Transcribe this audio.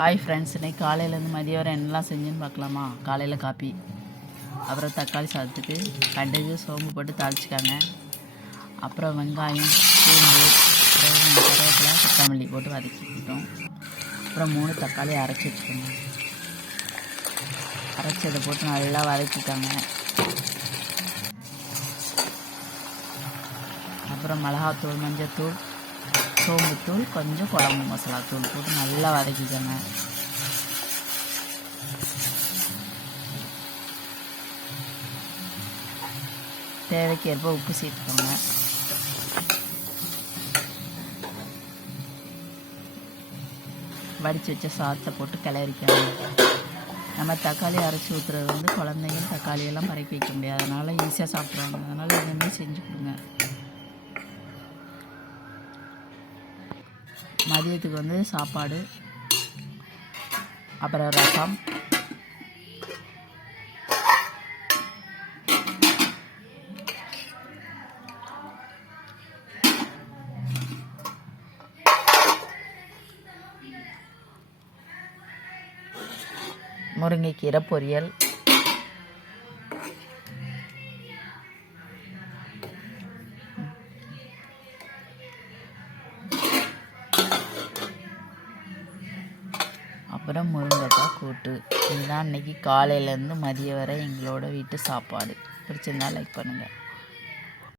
Hi friends இன்னைக்கு காலையிலேருந்து மதியம் வரை என்னெல்லாம் செஞ்சுன்னு பார்க்கலாமா? காலையில் காப்பி அப்புறம் தக்காளி சாதத்துக்கு கடுகு சோம்பு போட்டு தாளிச்சிக்காங்க. அப்புறம் வெங்காயம் பூண்டு அப்புறம் கருவேப்பிலை கொத்தமல்லி போட்டு வதக்கிக்கிட்டோம் அப்புறம் மூணு தக்காளி அரைச்சி வச்சுக்கோங்க. அரைச்சி அதை போட்டு நல்லா வதக்கிட்டாங்க அப்புறம் மிளகாத்தூள் மஞ்சத்தூள் சோம்புத்தூள் கொஞ்சம் குழம்பு மசாலா தூள் போட்டு நல்லா வதக்கிக்கோங்க. தேவைக்கேற்ப உப்பு சேர்த்துக்கோங்க. வடித்து வச்ச சாத்தை போட்டு கிளறிக்கோங்க. நம்ம தக்காளி அரைச்சி ஊற்றுறது வந்து குழந்தைங்க தக்காளியெல்லாம் பறக்க வைக்க முடியாது. அதனால் ஈஸியாக சாப்பிட்றாங்க அதனால் இதுவுமே செஞ்சு கொடுங்க. மதியத்துக்கு வந்து சாப்பாடு அப்புறம் ரசம். முருங்கைக்கீரை பொரியல். அப்புறம் முருங்கைக்காய் கூட்டு. இதுதான் இன்றைக்கி காலையிலேருந்து மதியம் வரை எங்களோட வீட்டு சாப்பாடு. பிடிச்சிருந்தா லைக் பண்ணுங்கள்